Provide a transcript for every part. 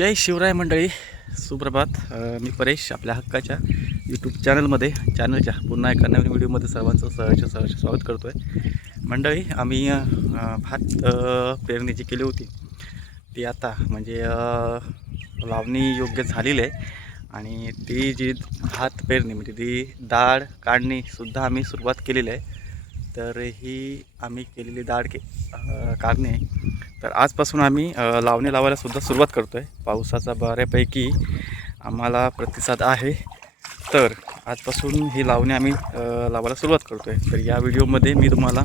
जय शिवराय मंडळी, सुप्रभात. मी परेश आपल्या हक्काच्या यूट्यूब चॅनलच्या पुन्हा एका नवीन व्हिडिओमध्ये सर्वांचं सहर्ष स्वागत करतो आहे. मंडळी, आम्ही भात पेरणी जी केली होती ती आता म्हणजे लावणी योग्य झालेली आहे आणि ती जी भात पेरणी म्हणजे ती दाढ काढणीसुद्धा आम्ही सुरुवात केलेली आहे. तर ही आम्ही केलेली दाढ काढणे आहे. तर आजपासून आम्ही लावणी लावायला सुद्धा सुरुवात करतो आहे. पावसाचा बऱ्यापैकी आम्हाला प्रतिसाद आहे, तर आजपासून ही लावणी आम्ही लावायला सुरुवात करतो आहे. तर या व्हिडिओमध्ये मी तुम्हाला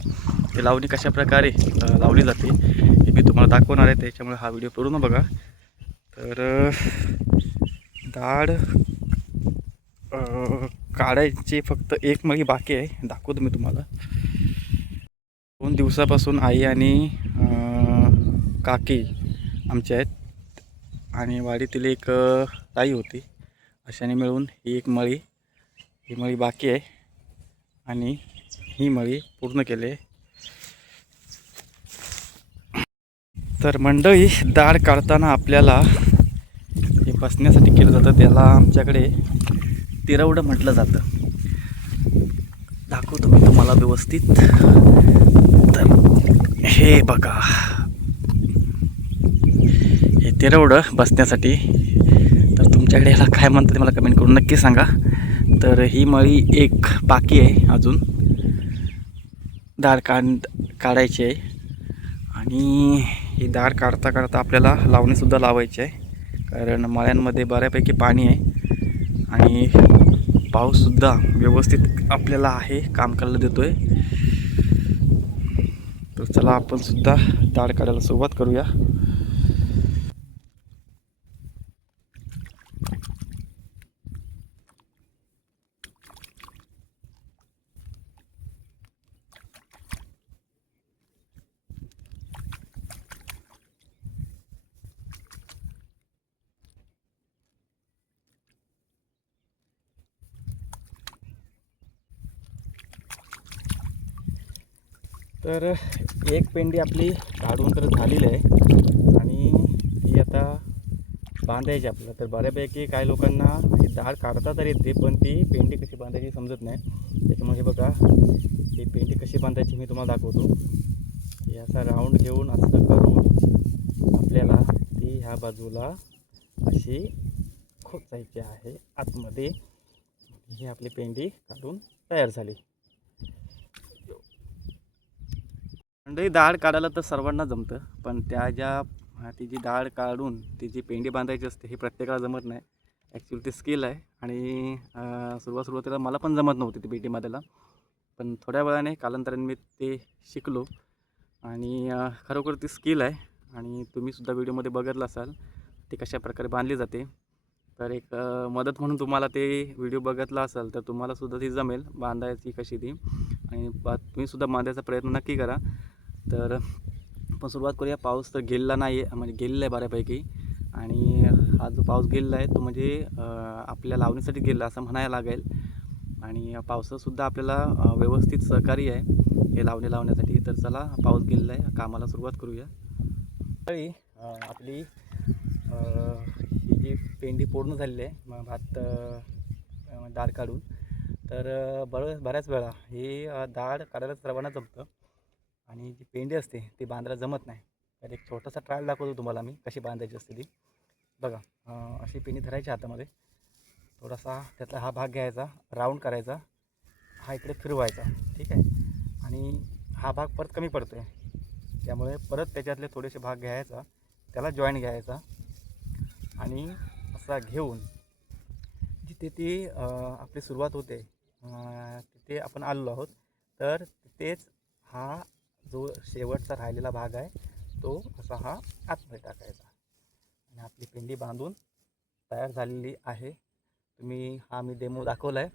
ही लावणी कशाप्रकारे लावली जाते हे मी तुम्हाला दाखवणार आहे, त्याच्यामुळे हा व्हिडिओ पूर्ण बघा. तर दाढ काढायची फक्त एक मळी बाकी आहे, दाखवतो मी तुम्हाला. 2 दिवसापासून आई आणि काकी आमच्या आहेत आणि वाडीतील एक ताई होती, अशाने मिळून ही मळी बाकी आहे आणि ही मळी पूर्ण केली आहे. तर मंडळी, दाढ काढताना आपल्याला हे बसण्यासाठी केलं जातं, त्याला आमच्याकडे तिरवडं म्हटलं जातं. दाखवतो मी तुम्हाला व्यवस्थित. तर हे बघा, हे तिरवडं बसण्यासाठी. तर तुमच्याकडे याला काय म्हणतात ते मला कमेंट करून नक्की सांगा. तर ही मळी एक बाकी आहे, अजून दाढ काढायची आहे आणि ही दाढ काढता काढता आपल्याला लावणीसुद्धा लावायची आहे, कारण मळ्यांमध्ये बऱ्यापैकी पाणी आहे आणि पाऊससुद्धा व्यवस्थित आपल्याला आहे, काम करायला देतो आहे. तर चला आपण सुद्धा दाढ काढायला सुरुवात करूया. तर एक पेंडी आपली काढून तर झालेली आहे आणि ती आता बांधायची आपल्याला. तर बऱ्यापैकी काही लोकांना ही दाढ काढता तर येते, पण ती पेंडी कशी बांधायची समजत नाही. त्याच्यामुळे बघा, ही पेंडी कशी बांधायची मी तुम्हाला दाखवतो. हे असा राऊंड घेऊन असं करून आपल्याला ती ह्या बाजूला अशी खोचायची आहे आतमध्ये. ही आपली पेंडी काढून तयार झाली. मंडळी, दाढ काढायला तर सर्वांना जमतं, पण ती जी दाढ काढून ती जी पेंडी बांधायची असते हे प्रत्येकाला जमत नाही. ॲक्च्युली ते स्किल आहे आणि सुरुवातीला मला पण जमत नव्हती ती पेंडी बांधायला, पण थोड्या वेळाने कालांतराने मी ते शिकलो आणि खरोखर ती स्किल आहे आणि तुम्हीसुद्धा व्हिडिओमध्ये बघितलं असाल ती कशाप्रकारे बांधली जाते. तर एक मदत म्हणून तुम्हाला ते व्हिडिओ बघितला असाल तर तुम्हालासुद्धा ती जमेल बांधायची कशी ती, आणि तुम्हीसुद्धा बांधायचा प्रयत्न नक्की करा. तर आपण सुरुवात करूया. पाऊस तर गेलेला नाही आहे, म्हणजे गेलेला आहे बऱ्यापैकी, आणि हा जो पाऊस गेलेला आहे तो म्हणजे आपल्या लावणीसाठी गेला असं म्हणायला लागेल. आणि पावसासुद्धा आपल्याला व्यवस्थित सहकारी आहे हे लावणी लावण्यासाठी. तर चला, पाऊस गेलेला आहे, कामाला सुरुवात करूया. तरी आपली ही जी पेंडी पूर्ण झालेली आहे भात दाढ काढून. तर बऱ्याच वेळा ही दाढ काढायला सर्वांना जमतं आणि जी पेंडी असते ती बांधायला जमत नाही. तर एक छोटासा ट्रायल दाखवतो तुम्हाला मी कशी बांधायची असते ती. बघा, अशी पेंडी धरायची हातामध्ये, थोडासा त्यातला हा भाग घ्यायचा, राऊंड करायचा, हा इकडे फिरवायचा, ठीक आहे. आणि हा भाग परत कमी पडतो आहे, त्यामुळे परत त्याच्यातले थोडेसे भाग घ्यायचा, त्याला जॉईंट घ्यायचा आणि असा घेऊन जिथे ती आपली सुरुवात होते तिथे आपण आलेलो आहोत. तर तिथेच हा जो शेवटचा राहिलेला भाग आहे तो असा हा आतमध्ये टाकायचा आणि आपली पेंडी बांधून तयार झालेली आहे. हा मी डेमो दाखवला आहे,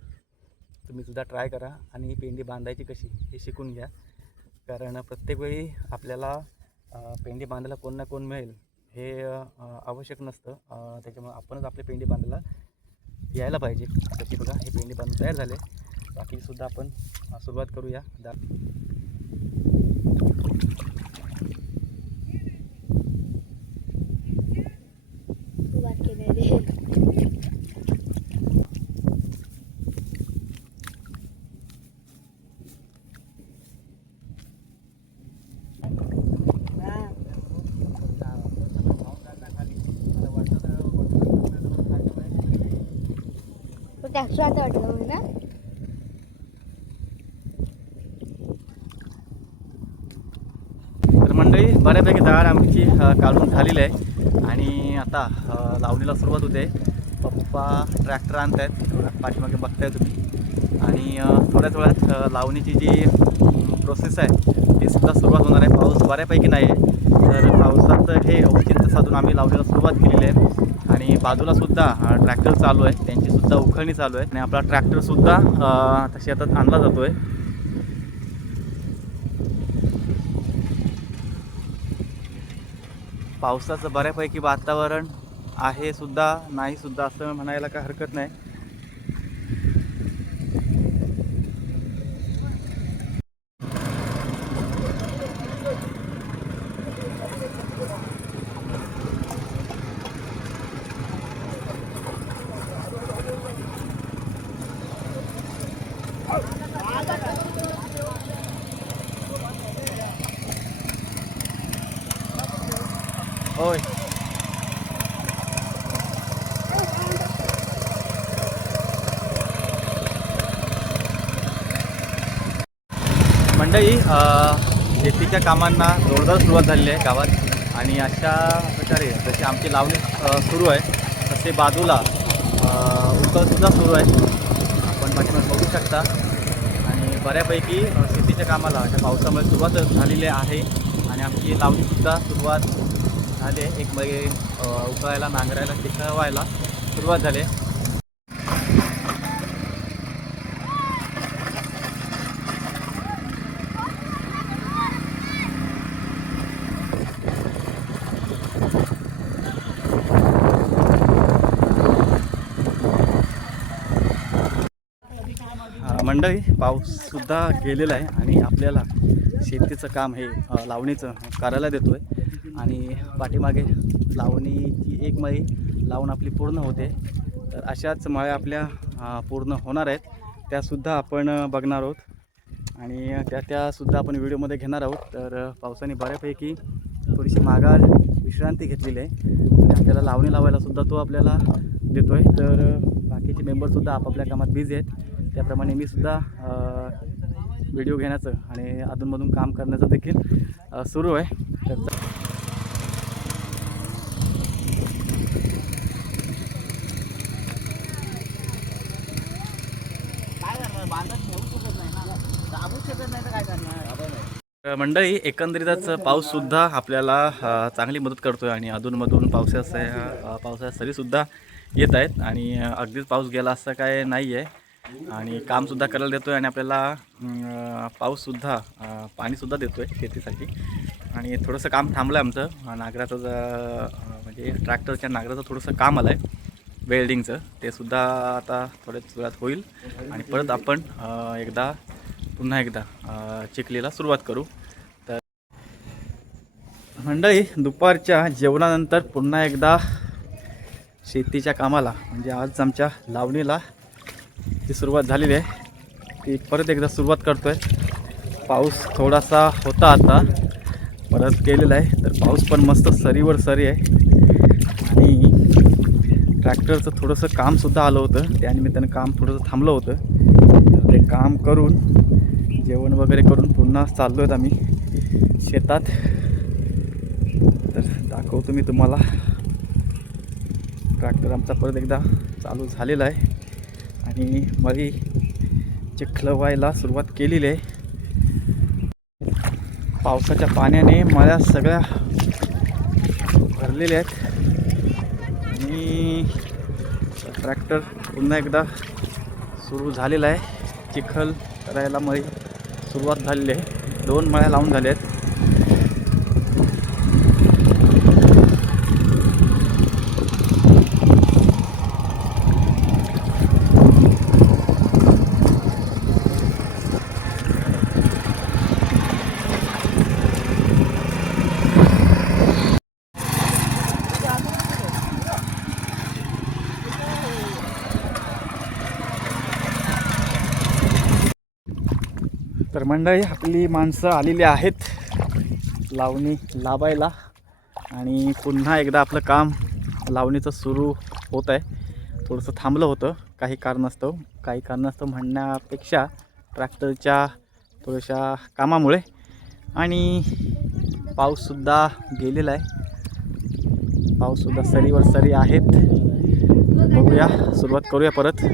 तुम्हीसुद्धा ट्राय करा आणि ही पेंडी बांधायची कशी हे शिकून घ्या, कारण प्रत्येक वेळी आपल्याला पेंडी बांधायला कोण ना कोण मिळेल हे आवश्यक नसतं. त्याच्यामुळे आपणच आपली पेंडी बांधायला यायला पाहिजे. तशी बघा, ही पेंडी बांधून तयार झाले. बाकीसुद्धा आपण सुरुवात करूया. ट्रॅक्टर आता वाटलं मग ना. तर मंडळी बऱ्यापैकी डाळ आमची काढून झालेली आहे आणि आता लावणीला सुरुवात होते. पप्पा ट्रॅक्टर आणत आहेत, पाठीमागे बघताय तुम्ही. आणि थोड्याच वेळात लावणीची जी प्रोसेस आहे ती सुद्धा सुरुवात होणार आहे. पाऊस बऱ्यापैकी नाही आहे, तर पावसाचं हे औचित्य साधून आम्ही लावणीला सुरुवात केलेली आहे. आणि बाजूलासुद्धा ट्रॅक्टर चालू आहे, त्यांचीसुद्धा उखळणी चालू आहे. आणि आपला ट्रॅक्टरसुद्धा तशी आता आणला जातो आहे. पावसाचं बऱ्यापैकी वातावरण आहे सुद्धा, नाही सुद्धा असं म्हणायला काय हरकत नाही. होय, मंडळी शेतीच्या कामांना जोरदार सुरुवात झालेली आहे गावात. आणि अशा प्रकारे जशी आमची लावणी सुरू आहे तसे बाजूला उकळसुद्धा सुरू आहे, आपण पाठीमागे बघू शकता. आणि बऱ्यापैकी शेतीच्या कामाला अशा पावसामुळे सुरुवात झालेली आहे. आणि आमची लावणीसुद्धा सुरुवात झाली आहे. एक मध्ये उकळायला, नांगरायला, चिखळवायला सुरुवात झाली आहे. मंडळी पाऊससुद्धा गेलेला आहे आणि आपल्याला शेतीचं काम हे लावणीचं करायला देतो आहे. आणि पाठीमागे लावणीची एक मळी लावून आपली पूर्ण होते. तर अशाच मळ्या आपल्या पूर्ण होणार आहेत, त्यासुद्धा आपण बघणार आहोत. आणि त्यासुद्धा आपण व्हिडिओमध्ये घेणार आहोत. तर पावसाने बऱ्यापैकी थोडीशी माघार विश्रांती घेतलेली आहे आणि आपल्याला लावणी लावायलासुद्धा तो आपल्याला देतो आहे. तर बाकीचे मेंबरसुद्धा आपापल्या कामात बिझी आहेत, त्याप्रमाणे मी सुद्धा व्हिडिओ घेण्याचं आणि अधूनमधून काम करण्याचं देखील सुरू आहे. तर मंडळी एकंदरीतच पाऊससुद्धा आपल्याला चांगली मदत करतो आहे. आणि अधूनमधून पावसाच्या सरीसुद्धा येत आहेत. आणि अगदीच पाऊस गेला असं काय नाही आहे. आणि कामसुद्धा करायला देतो आहे आणि आपल्याला पाऊससुद्धा पाणीसुद्धा देतो आहे शेतीसाठी. आणि थोडंसं काम थांबलं आहे आमचं नांगराचं, म्हणजे ट्रॅक्टरच्या नांगराचं थोडंसं काम आलं आहे वेल्डिंगचं, ते सुद्धा आता थोड्याच वेळात होईल. आणि परत आपण पुन्हा एकदा चिखलीला सुरुवात करू. तर मंडळी दुपारच्या जेवणानंतर पुन्हा एकदा शेतीच्या कामाला, म्हणजे आज आमच्या लावणीला ती सुरुवात झालेली आहे, ती परत एकदा सुरुवात करतो आहे. पाऊस थोडासा होता, आता परत केलेला आहे. तर पाऊस पण मस्त सरीवर सरी आहे. आणि ट्रॅक्टरचं थोडंसं कामसुद्धा आलं होतं, त्यानिमित्तानं काम थोडंसं थांबलं होतं. तर ते काम करून जेवण वगैरे करून पुन्हा चाललो आहेत आम्ही शेतात. तर दाखवतो मी तुम्हाला. ट्रॅक्टर आमचा परत एकदा चालू झालेला आहे आणि मळी चिखलवायला सुरुवात केलेली आहे. पावसाच्या पाण्याने मळ्या सगळ्या भरलेल्या आहेत. आणि ट्रॅक्टर पुन्हा एकदा सुरू झालेला आहे. चिखल करायला मळी सुरुवात झालेली आहे. 2 मळ्या लावून झाल्या आहेत. तर मंडळी आपली माणसं आलेली आहेत लावणी लावायला. आणि पुन्हा एकदा आपलं काम लावणीचं सुरू होत आहे. थोडंसं थांबलं होतं काही कारणास्तव म्हणण्यापेक्षा ट्रॅक्टरच्या थोड्याशा कामामुळे आणि पाऊससुद्धा गेलेला आहे. पाऊससुद्धा सरीवर सरी आहेत. बघूया, सुरुवात करूया परत.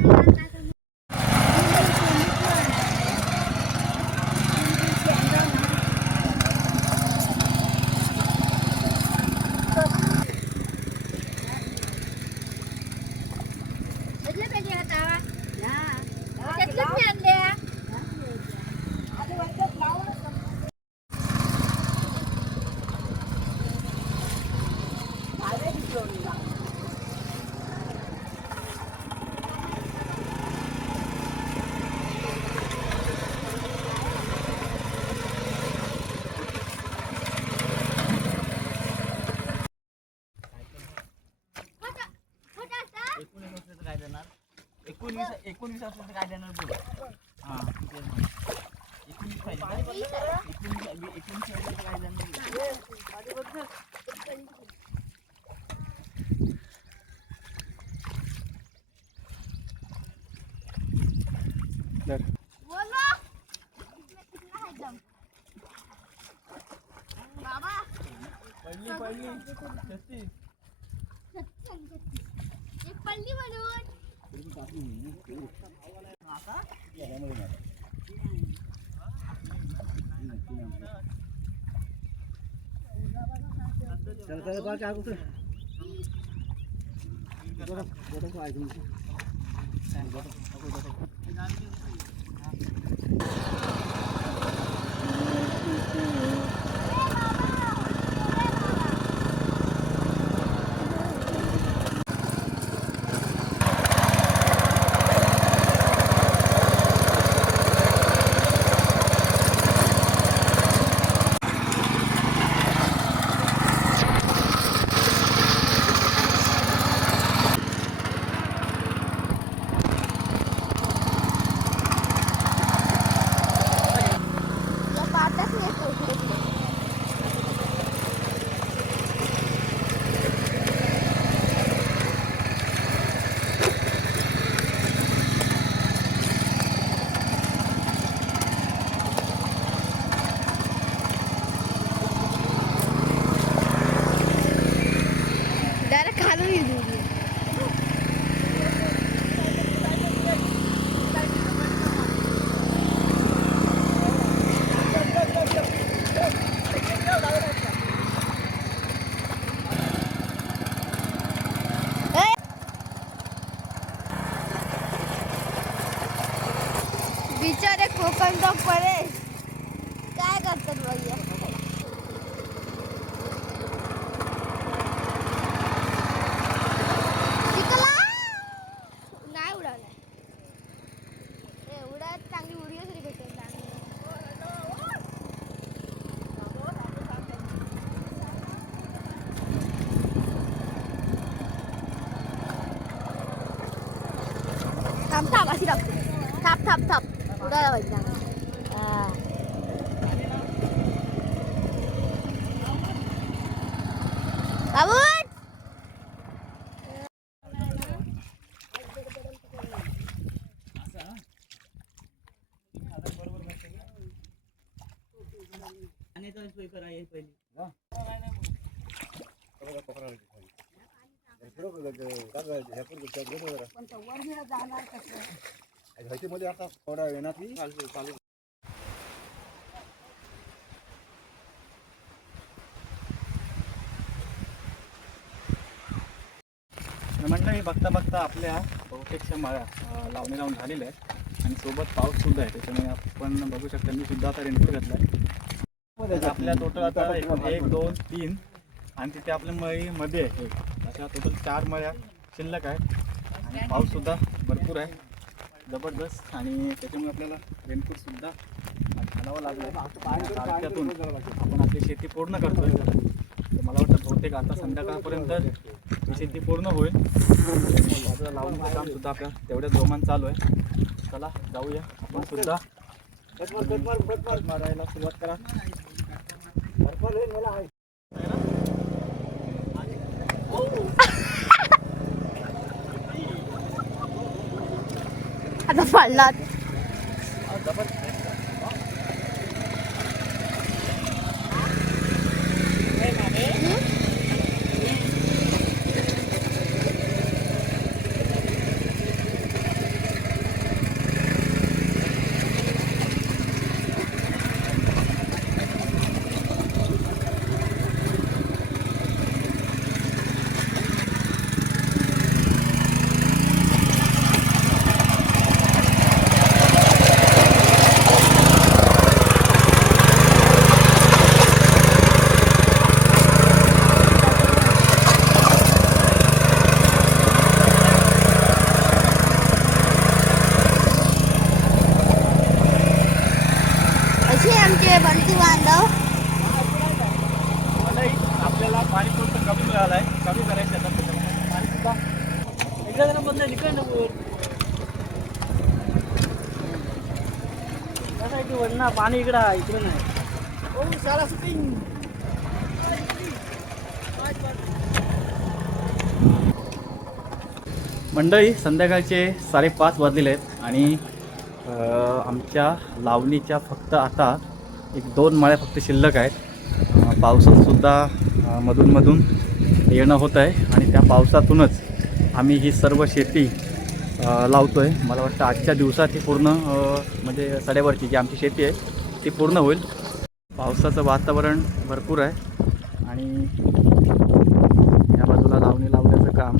एकोणीस असलं तर काय देणार बोल. हां, 19 पाहिजे. 19 काय देणार. पडली म्हणून बिचारे कोकण तो पडे काय करतात भैया. नाही उडाला उडायला चांगली उडी तरी भेटेल. थांब थांब अशी थाप थाप थाप उडायला पाहिजे. मध्ये आता थोडा येणार चालू. म्हटलं हे बघता बघता आपल्या बहुतेकशा माळ्या लावणी लावून झालेल्या आहेत आणि सोबत पाऊस सुद्धा आहे. त्याच्यामुळे आपण बघू शकता मी सुद्धा आता रेनकोट घातला आहे. आपल्या टोटल आता 1 2 3 आणि तिथे आपल्या मळीमध्ये आहे अशा टोटल 4 मळ्या शिल्लक आहेत आणि पाऊस सुद्धा भरपूर आहे जबरदस्त. आणि त्याच्यामुळे आपल्याला रेनकोट सुद्धा घालावं लागलं. आपण आपली शेती पूर्ण करतोय. तर मला वाटतं बहुतेक आता संध्याकाळपर्यंत शेती पूर्ण होईल. बाजूला लावण्याचं काम सुद्धा आपल्या तेवढ्याच जोमान चालू आहे. चला जाऊया आपण सुद्धा मारायला सुरुवात करा. पाडला. असे आमचे बंधू बांधव. आपल्याला पाणी थोडंसं कमी मिळालं आहे, कमी करायचं आता पाणी सुद्धा एकदा जरा बंद निकळ ना कसं आहे की वरना पाणी इकडं आहे, इकडं नाही. ओ सारा शूटिंग मंडळी संध्याकाळचे 5:30 वाजलेले आहेत आणि आमच्या लावणीच्या फक्त आता 1-2 माळ्या फक्त शिल्लक आहेत. पावसातसुद्धा मधून येणं होतं आहे आणि त्या पावसातूनच आम्ही ही सर्व शेती लावतो आहे. मला वाटतं आजच्या दिवसात ही पूर्ण म्हणजे सड्यावरची जी आमची शेती आहे ती पूर्ण होईल. पावसाचं वातावरण भरपूर आहे आणि या बाजूला लावणी लावण्याचं काम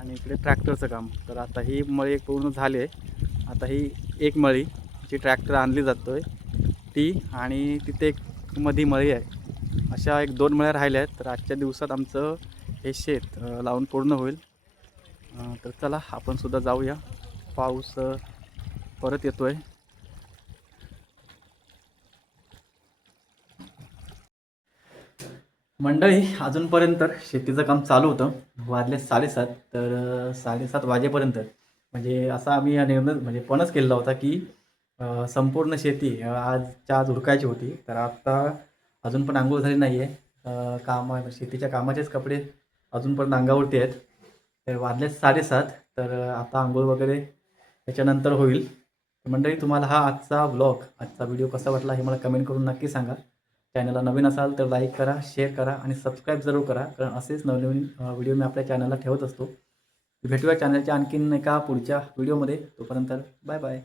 आणि इकडे ट्रॅक्टरचं काम. तर आता ही मळी पूर्ण झाली आहे. आता ही एक मळी जी ट्रॅक्टर आणली जातो आहे ती आणि तिथे एक मधी मळी आहे. अशा 1-2 मळ्या राहिल्या आहेत. तर आजच्या दिवसात आमचं हे शेत लावून पूर्ण होईल. तर चला आपण सुद्धा जाऊया. पाऊस परत येतो आहे. मंडळी अजूनपर्यंत शेतीचं काम चालू होतं. वाजले 7:30. तर 7:30 वाजेपर्यंत म्हणजे असा आम्ही हा निर्णय म्हणजे पणच केलेला होता की संपूर्ण शेती आजच्या आज उरकायची होती. तर आत्ता अजून पण अंघोळ झाली नाही आहे. शेतीच्या कामाचेच कपडे अजूनपर्यंत अंगावरती आहेत. तर वाजले 7:30. तर आता अंघोळ वगैरे त्याच्यानंतर होईल. मंडळी तुम्हाला हा आजचा व्हिडिओ कसा वाटला हे मला कमेंट करून नक्की सांगा. चॅनलला नवीन असाल तर लाईक करा, शेअर करा आणि सबस्क्राईब जरूर करा, कारण असेच नवनवीन व्हिडिओ मी आपल्या चॅनलला ठेवत असतो. भेटूया चॅनलच्या आणखीन एका पुढच्या व्हिडिओमध्ये. तोपर्यंत बाय बाय.